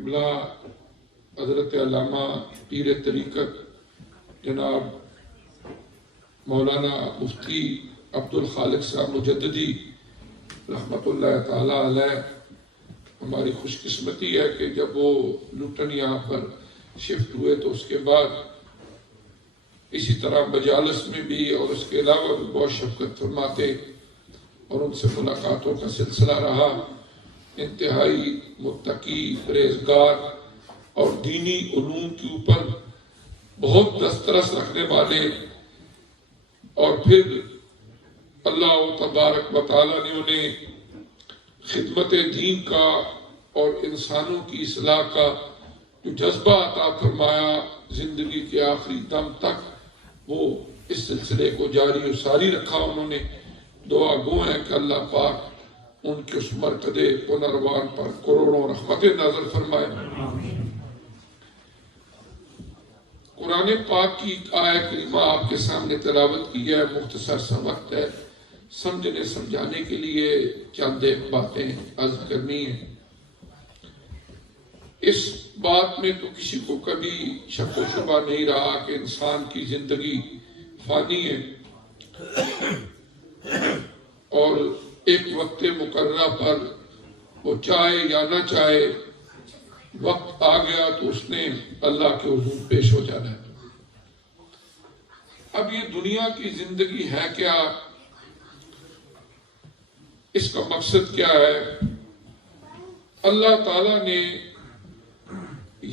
قبلہ حضرت علامہ پیر طریقت جناب مولانا مفتی عبدالخالق صاحب مجددی رحمت اللہ تعالی علیہ، ہماری خوش قسمتی ہے کہ جب وہ لوٹن یہاں پر شفٹ ہوئے تو اس کے بعد اسی طرح مجالس میں بھی اور اس کے علاوہ بھی بہت شفقت فرماتے اور ان سے ملاقاتوں کا سلسلہ رہا۔ انتہائی متقی، پرہیزگار اور دینی علوم کے اوپر بہت دسترس رکھنے والے، اور پھر اللہ تبارک و تعالیٰ نے انہیں خدمت دین کا اور انسانوں کی اصلاح کا جو جذبہ عطا فرمایا، زندگی کے آخری دم تک وہ اس سلسلے کو جاری و ساری رکھا۔ انہوں نے دعا گو ہے کہ اللہ پاک ان کے اس مرکز پنروان پر کروڑوں رحمت نازل فرمائے۔ قرآن پاک کی آیت کریمہ آپ کے سامنے تلاوت کی ہے، مختصر سا وقت ہے، سمجھنے سمجھانے کے لیے چند باتیں عرض کرنی ہیں۔ اس بات میں تو کسی کو کبھی شک و شبہ نہیں رہا کہ انسان کی زندگی فانی ہے اور ایک وقت مقررہ پر وہ چاہے یا نہ چاہے وقت آ گیا تو اس نے اللہ کے حضور پیش ہو جانا ہے۔ اب یہ دنیا کی زندگی ہے کیا، اس کا مقصد کیا ہے؟ اللہ تعالیٰ نے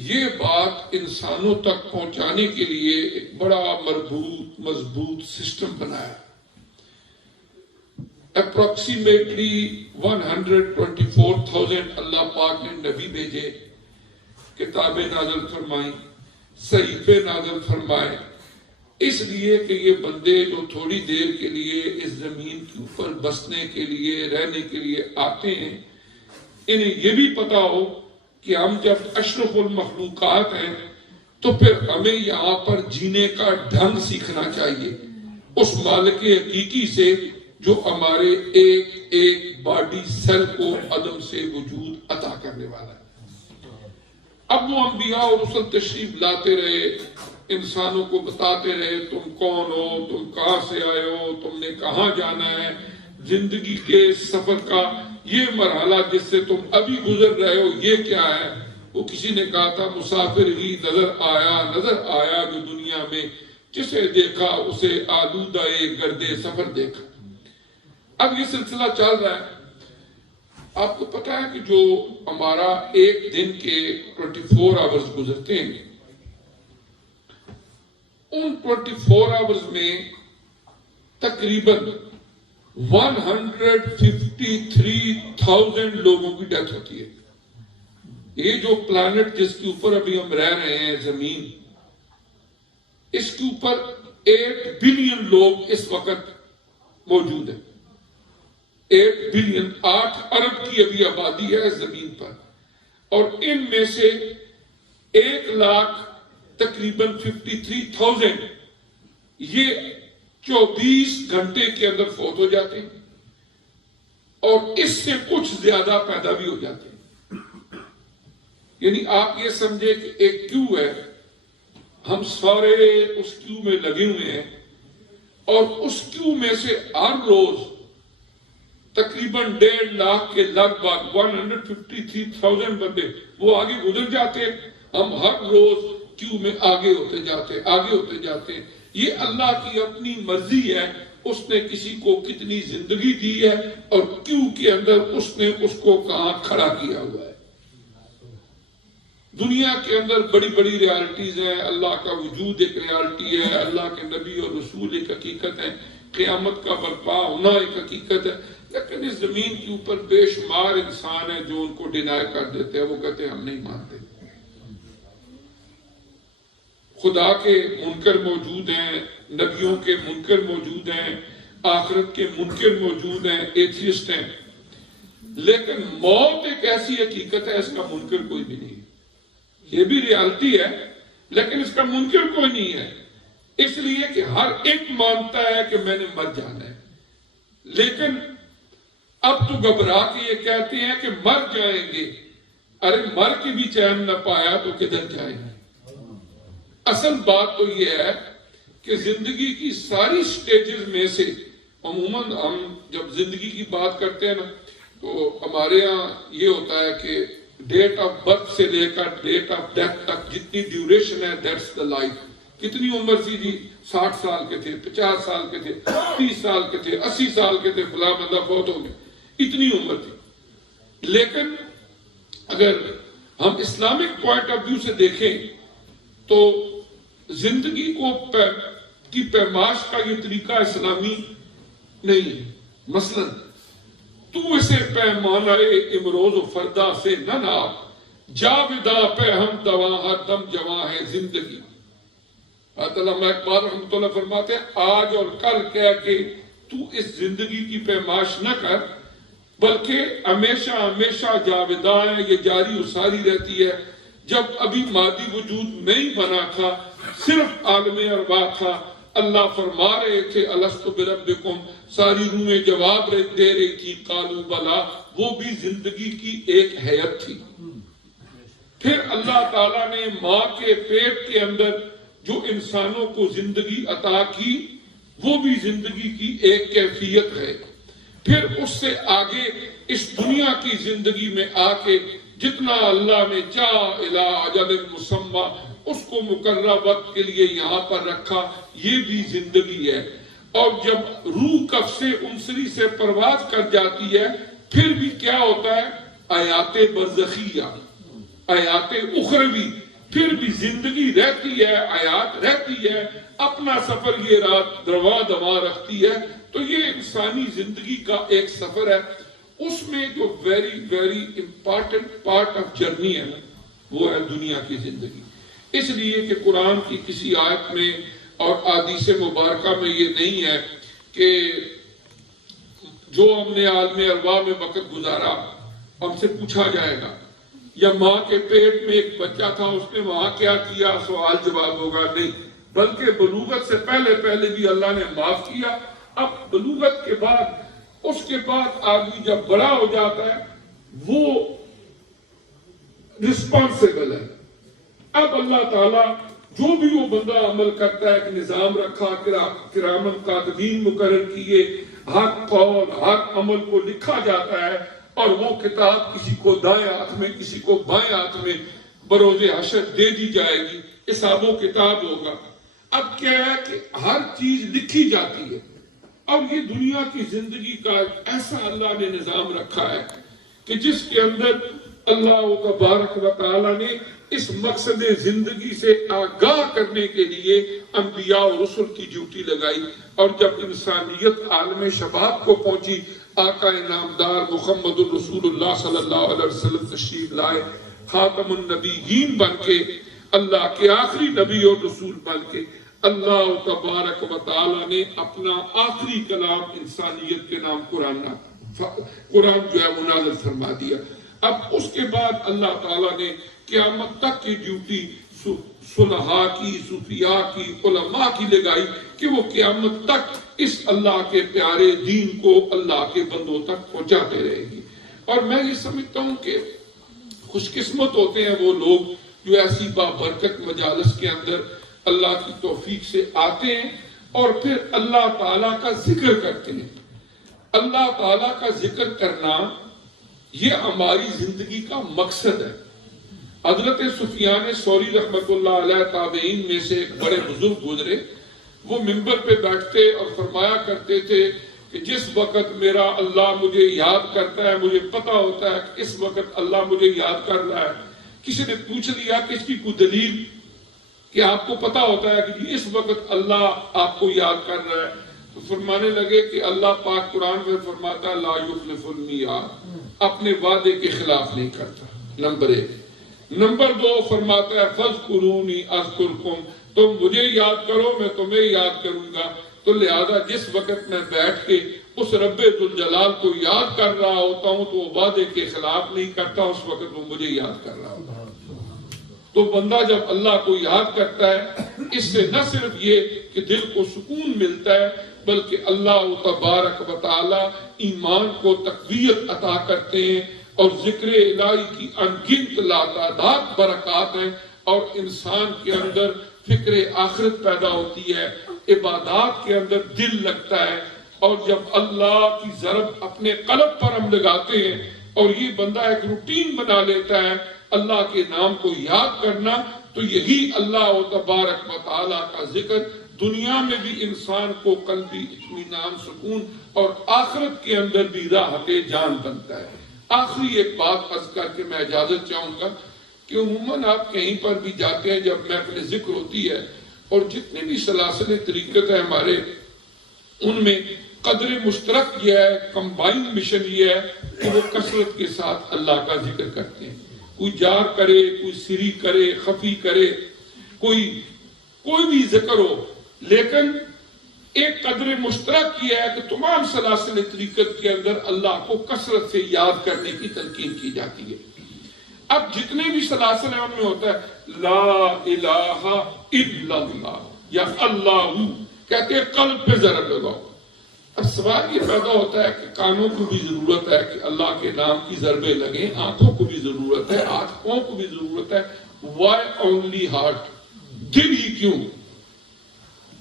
یہ بات انسانوں تک پہنچانے کے لیے ایک بڑا مربوط مضبوط سسٹم بنایا۔ اپروکسیمیٹلی 124,000 اللہ پاک نے نبی بھیجے، کتابیں نازل فرمائیں، صحیفے نازل فرمائے، اس لیے کہ یہ بندے جو تھوڑی دیر کے لیے اس زمین کے اوپر بسنے کے لیے رہنے کے لیے آتے ہیں، انہیں یہ بھی پتا ہو کہ ہم جب اشرف المخلوقات ہیں تو پھر ہمیں یہاں پر جینے کا ڈھنگ سیکھنا چاہیے اس مالک حقیقی سے جو ہمارے ایک ایک باڈی سیل کو عدم سے وجود عطا کرنے والا ہے۔ اب وہ انبیاء اور رسل تشریف لاتے رہے، انسانوں کو بتاتے رہے تم کون ہو، تم کہاں سے آئے ہو، تم نے کہاں جانا ہے، زندگی کے سفر کا یہ مرحلہ جس سے تم ابھی گزر رہے ہو یہ کیا ہے۔ وہ کسی نے کہا تھا مسافر ہی نظر آیا جو دنیا میں جسے دیکھا اسے آلودہ گرد سفر دیکھا۔ اب یہ سلسلہ چل رہا ہے۔ آپ کو پتا ہے کہ جو ہمارا ایک دن کے 24 آورز گزرتے ہیں، ان 24 آورز میں تقریباً 153,000 لوگوں کی ڈیتھ ہوتی ہے۔ یہ جو پلانٹ جس کے اوپر ابھی ہم رہ رہے ہیں، زمین، اس کے اوپر 8 بلین لوگ اس وقت موجود ہیں۔ 8 بلین، 8 ارب کی ابھی آبادی ہے زمین پر، اور ان میں سے 1 لاکھ تقریباً 53,000 یہ 24 گھنٹے کے اندر فوت ہو جاتے ہیں، اور اس سے کچھ زیادہ پیدا بھی ہو جاتے ہیں۔ یعنی آپ یہ سمجھے کہ ایک کیو ہے، ہم سارے اس کیو میں لگے ہوئے ہیں، اور اس کیو میں سے ہر روز تقریباً 1.5 لاکھ کے لگ بھگ 153,000 بندے وہ آگے گزر جاتے ہیں۔ ہم ہر روز کیو میں آگے ہوتے جاتے ہیں۔ یہ اللہ کی اپنی مرضی ہے، اس نے کسی کو کتنی زندگی دی ہے اور کیو کے اندر اس نے اس کو کہاں کھڑا کیا ہوا ہے۔ دنیا کے اندر بڑی بڑی ریالٹیز ہیں، اللہ کا وجود ایک ریالٹی ہے، اللہ کے نبی اور رسول ایک حقیقت ہے، قیامت کا برپا ہونا ایک حقیقت ہے، لیکن اس زمین کے اوپر بے شمار انسان ہیں جو ان کو ڈینائی کر دیتے ہیں، وہ کہتے ہیں ہم نہیں مانتے۔ خدا کے منکر موجود ہیں، نبیوں کے منکر موجود ہیں، آخرت کے منکر موجود ہیں، ایتھیسٹ ہیں، لیکن موت ایک ایسی حقیقت ہے اس کا منکر کوئی بھی نہیں ہے۔ یہ بھی ریالٹی ہے لیکن اس کا منکر کوئی نہیں ہے، اس لیے کہ ہر ایک مانتا ہے کہ میں نے مر جانا ہے، لیکن اب تو گھبرا کے یہ کہتے ہیں کہ مر جائیں گے، ارے مر کے بھی چین نہ پایا تو کدھر جائے گا؟ اصل بات تو یہ ہے کہ زندگی کی ساری سٹیجز میں سے عموماً ہم جب زندگی کی بات کرتے ہیں نا تو ہمارے ہاں یہ ہوتا ہے کہ ڈیٹ آف برتھ سے لے کر ڈیٹ آف ڈیتھ تک جتنی ڈیوریشن ہے دیٹس دا لائف. کتنی عمر تھی جی؟ 60 سال کے تھے، 50 سال کے تھے، 30 سال کے تھے، 80 سال کے تھے، فلاں بندہ فوت ہو گیا. اتنی عمر تھی. لیکن اگر ہم اسلامک پوائنٹ آف ویو سے دیکھیں تو زندگی کی پیمائش کا یہ طریقہ اسلامی نہیں ہے. مثلا تو اسے پیمانہ امروز و فردا سے نہ ناپ، جاویدہ پہ ہم دوا ہر دم جواں ہے زندگی. علامہ اقبال رحمۃ اللہ فرماتے ہیں آج اور کل کہہ کے تو اس زندگی کی پیمائش نہ کر، بلکہ ہمیشہ ہمیشہ جاویدہ ہے، یہ جاری و ساری رہتی ہے. جب ابھی مادی وجود نہیں بنا تھا، صرف عالم ارواح تھا، اللہ فرما رہے تھے الستو بربکم، ساری روحیں جواب دے رہی تھی قالوا بلا، وہ بھی زندگی کی ایک حیت تھی. پھر اللہ تعالیٰ نے ماں کے پیٹ کے اندر جو انسانوں کو زندگی عطا کی، وہ بھی زندگی کی ایک کیفیت ہے. پھر اس سے آگے اس دنیا کی زندگی میں آ کے جتنا اللہ نے چاہا الی اجل مسمی، اس کو مقررہ وقت کے لیے یہاں پر رکھا، یہ بھی زندگی ہے. اور جب روح کف سے انسری سے پرواز کر جاتی ہے، پھر بھی کیا ہوتا ہے؟ آیات برزخیہ، آیات اخروی، پھر بھی زندگی رہتی ہے، آیات رہتی ہے، اپنا سفر یہ رات رواں دواں رکھتی ہے. تو یہ انسانی زندگی کا ایک سفر ہے. اس میں جو very very important part of journey ہے وہ ہے دنیا کی زندگی. اس لیے کہ قرآن کی کسی آیت میں اور احادیث مبارکہ میں یہ نہیں ہے کہ جو ہم نے عالم ارواح میں وقت گزارا ہم سے پوچھا جائے گا، یا ماں کے پیٹ میں ایک بچہ تھا اس نے وہاں کیا کیا، سوال جواب ہوگا. نہیں، بلکہ بلوغت سے پہلے بھی اللہ نے معاف کیا. اب بلوغت کے بعد، اس کے بعد آدمی جب بڑا ہو جاتا ہے وہ رسپانسیبل ہے. اب اللہ تعالیٰ جو بھی وہ بندہ عمل کرتا ہے، ایک نظام رکھا، کرامن کاتبین مقرر کیے، ہر قول ہر عمل کو لکھا جاتا ہے، اور وہ کتاب کسی کو دائیں ہاتھ میں کسی کو بائیں ہاتھ میں بروز حشر دے دی جائے گی. حساب و کتاب ہوگا. اب کیا ہے کہ ہر چیز لکھی جاتی ہے. اب یہ دنیا کی زندگی کا ایسا اللہ نے نظام رکھا ہے کہ جس کے اندر اللہ تبارک و تعالی نے اس مقصد زندگی سے آگاہ کرنے کے لیے انبیاء اور رسل کی ڈیوٹی لگائی. اور جب انسانیت عالم شباب کو پہنچی، آقا انعامدار محمد الرسول اللہ صلی اللہ علیہ وسلم تشریف لائے، خاتم النبیین بن کے، اللہ کے آخری نبی اور رسول بن کے. اللہ تبارک و تعالی نے اپنا آخری کلام انسانیت کے نام قرآن جو ہے وہ نازل فرما دیا. اب اس کے بعد اللہ تعالیٰ نے قیامت تک کی ڈیوٹی صلحاء کی، صوفیاء کی، علماء کی لگائی کہ وہ قیامت تک اس اللہ کے پیارے دین کو اللہ کے بندوں تک پہنچاتے رہے گی. اور میں یہ سمجھتا ہوں کہ خوش قسمت ہوتے ہیں وہ لوگ جو ایسی بابرکت مجالس کے اندر اللہ کی توفیق سے آتے ہیں اور پھر اللہ تعالیٰ کا ذکر کرتے ہیں. اللہ تعالیٰ کا ذکر کرنا یہ ہماری زندگی کا مقصد ہے. حضرت سفیان ثوری رحمت اللہ علیہ تابعین میں سے ایک بڑے بزرگ گزرے. وہ منبر پہ بیٹھتے اور فرمایا کرتے تھے کہ جس وقت میرا اللہ مجھے یاد کرتا ہے، مجھے پتا ہوتا ہے کہ اس وقت اللہ مجھے یاد کر رہا ہے. کسی نے پوچھ لیا کہ اس کی کوئی دلیل، کہ آپ کو پتا ہوتا ہے کہ اس وقت اللہ آپ کو یاد کر رہا ہے؟ تو فرمانے لگے کہ اللہ پاک قرآن میں فرماتا ہے لا یخلف المیعاد، اپنے وعدے کے خلاف نہیں کرتا. نمبر 1. نمبر 2 فرماتا ہے فاذکرونی اذکرکم، تم مجھے یاد کرو میں تمہیں یاد کروں گا. تو لہذا جس وقت میں بیٹھ کے اس رب ذوالجلال کو یاد کر رہا ہوتا ہوں تو وہ وعدے کے خلاف نہیں کرتا، اس وقت وہ مجھے یاد کر رہا ہوتا. تو بندہ جب اللہ کو یاد کرتا ہے، اس سے نہ صرف یہ کہ دل کو سکون ملتا ہے، بلکہ اللہ تبارک و تعالی ایمان کو تقویت عطا کرتے ہیں، اور ذکر الہی کی انگنت لاتعداد برکات ہیں، اور انسان کے اندر فکر آخرت پیدا ہوتی ہے، عبادات کے اندر دل لگتا ہے، اور جب اللہ کی ضرب اپنے قلب پر ہم لگاتے ہیں اور یہ بندہ ایک روٹین بنا لیتا ہے اللہ کے نام کو یاد کرنا، تو یہی اللہ تبارک و تعالیٰ کا ذکر دنیا میں بھی انسان کو قلبی اطمینان، سکون، اور آخرت کے اندر بھی راحت جان بنتا ہے۔ آخری ایک بات عرض کر کے میں اجازت چاہوں گا کہ عموماً آپ کہیں پر بھی جاتے ہیں، جب محفل ذکر ہوتی ہے اور جتنے بھی سلاسل طریقت ہیں ہمارے، ان میں قدر مشترک یہ ہے، کمبائن مشن یہ ہے کہ وہ کثرت کے ساتھ اللہ کا ذکر کرتے ہیں۔ کوئی جار کرے، کوئی سری کرے، خفی کرے، کوئی بھی ذکر ہو، لیکن ایک قدر مشترک یہ ہے کہ تمام سلاسل طریقت کے اندر اللہ کو کثرت سے یاد کرنے کی تلقین کی جاتی ہے۔ اب جتنے بھی سلاسل ہیں ان میں ہوتا ہے لا الہ الا اللہ یا اللہ، کہتے ہیں قلب پہ ضرب لگاؤ۔ اب سوال یہ پیدا ہوتا ہے کہ کانوں کو بھی ضرورت ہے کہ اللہ کے نام کی ضربیں لگیں، آنکھوں کو بھی ضرورت ہے، آنکھوں کو بھی ضرورت ہے، why only heart؟ دل ہی کیوں؟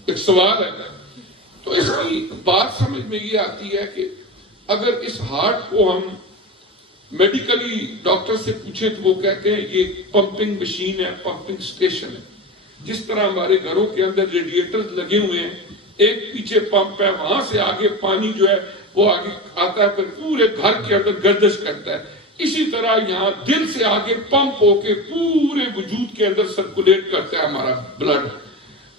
ایک سوال ہے۔ تو اس کی بات سمجھ میں یہ آتی ہے کہ اگر اس ہارٹ کو ہم میڈیکلی ڈاکٹر سے پوچھیں تو وہ کہتے ہیں یہ پمپنگ مشین ہے، پمپنگ سٹیشن ہے۔ جس طرح ہمارے گھروں کے اندر ریڈیٹرز لگے ہوئے ہیں، ایک پیچھے پمپ ہے، وہاں سے آگے پانی جو ہے وہ آگے آتا ہے، پھر پورے گھر کے اندر گردش کرتا ہے۔ اسی طرح یہاں دل سے آگے پمپ ہو کے پورے وجود کے اندر سرکولیٹ کرتا ہے ہمارا بلڈ۔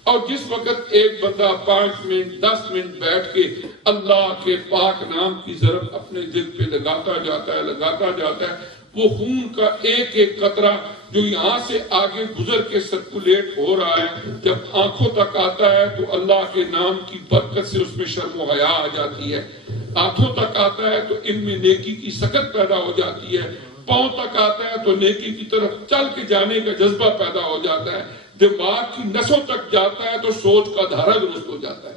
اور جس وقت ایک بندہ 5 منٹ 10 منٹ بیٹھ کے اللہ کے پاک نام کی ضرب اپنے دل پہ لگاتا جاتا ہے، وہ خون کا ایک ایک قطرہ جو یہاں سے آگے گزر کے سرکولیٹ ہو رہا ہے، جب آنکھوں تک آتا ہے تو اللہ کے نام کی برکت سے اس میں شرم و حیا آ جاتی ہے۔ ہاتھوں تک آتا ہے تو ان میں نیکی کی سکت پیدا ہو جاتی ہے، پاؤں تک آتا ہے تو نیکی کی طرف چل کے جانے کا جذبہ پیدا ہو جاتا ہے، دماغ کی نسوں تک جاتا ہے تو سوچ کا دھارا درست ہو جاتا ہے۔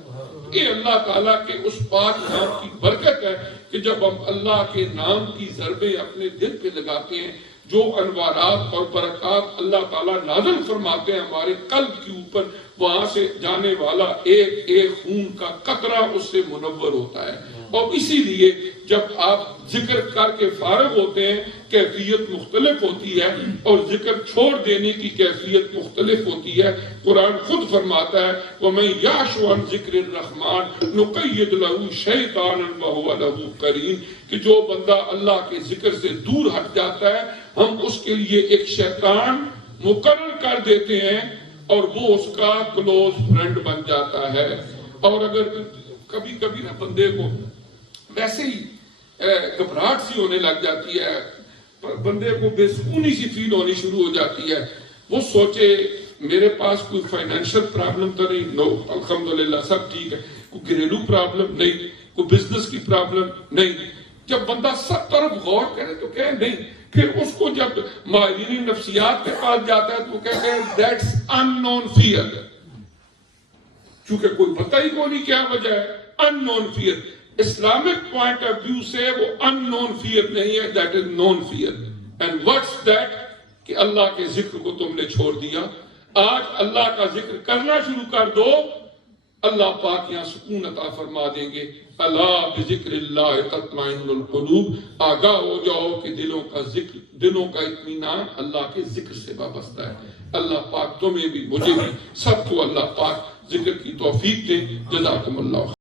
یہ اللہ تعالیٰ کے اس پاک نام کی برکت ہے کہ جب ہم اللہ کے نام کی ضربیں اپنے دل پہ لگاتے ہیں، جو انوارات اور برکات اللہ تعالیٰ نازل فرماتے ہیں ہمارے قلب کے اوپر، وہاں سے جانے والا ایک ایک خون کا قطرہ اس سے منور ہوتا ہے۔ اور اسی لیے جب آپ ذکر کر کے فارغ ہوتے ہیں کیفیت مختلف ہوتی ہے، اور ذکر چھوڑ دینے کی کیفیت مختلف ہوتی ہے۔ قرآن خود فرماتا ہے وَمَن يَعْشُ عَن ذِكْرِ الرَّحْمَنِ نُقَيِّضْ لَهُ شَيْطَانًا وَهُوَ لَهُ قَرِينٌ، کہ جو بندہ اللہ کے ذکر سے دور ہٹ جاتا ہے، ہم اس کے لیے ایک شیطان مقرر کر دیتے ہیں اور وہ اس کا کلوز فرینڈ بن جاتا ہے۔ اور اگر کبھی کبھی نا بندے کو ویسے ہی گھبراہٹ سی ہونے لگ جاتی ہے، بندے کو بے سکونی سی فیل ہونی شروع ہو جاتی ہے، وہ سوچے میرے پاس کوئی فائنینشل پرابلم تو نہیں، نو الحمدللہ سب ٹھیک ہے، کوئی گھریلو پرابلم نہیں، کوئی بزنس کی پرابلم نہیں۔ جب بندہ سب طرف غور کرے تو کہے نہیں، پھر اس کو جب ماہرین نفسیات کے پاس جاتا ہے تو وہ کہتے ہیں دیٹس ان نون فیئر، چونکہ کوئی پتہ ہی کو نہیں کیا وجہ ہے، ان نون fair. Islamic point of view سے وہ ان نون فیئر نہیں ہے، that is known fair. And what's that? کہ اللہ کے ذکر کو تم نے چھوڑ دیا۔ آج اللہ کا ذکر کرنا شروع کر دو، اللہ پاک یہاں سکون عطا فرما دیں گے۔ اللہ بذکر اللہ تطمئن القلوب، آگاہ ہو جاؤ کہ دلوں کا ذکر، دلوں کا اطمینان اللہ کے ذکر سے وابستہ ہے۔ اللہ پاک تمہیں بھی مجھے بھی سب کو اللہ پاک ذکر کی توفیق دے۔ جزاکم اللہ۔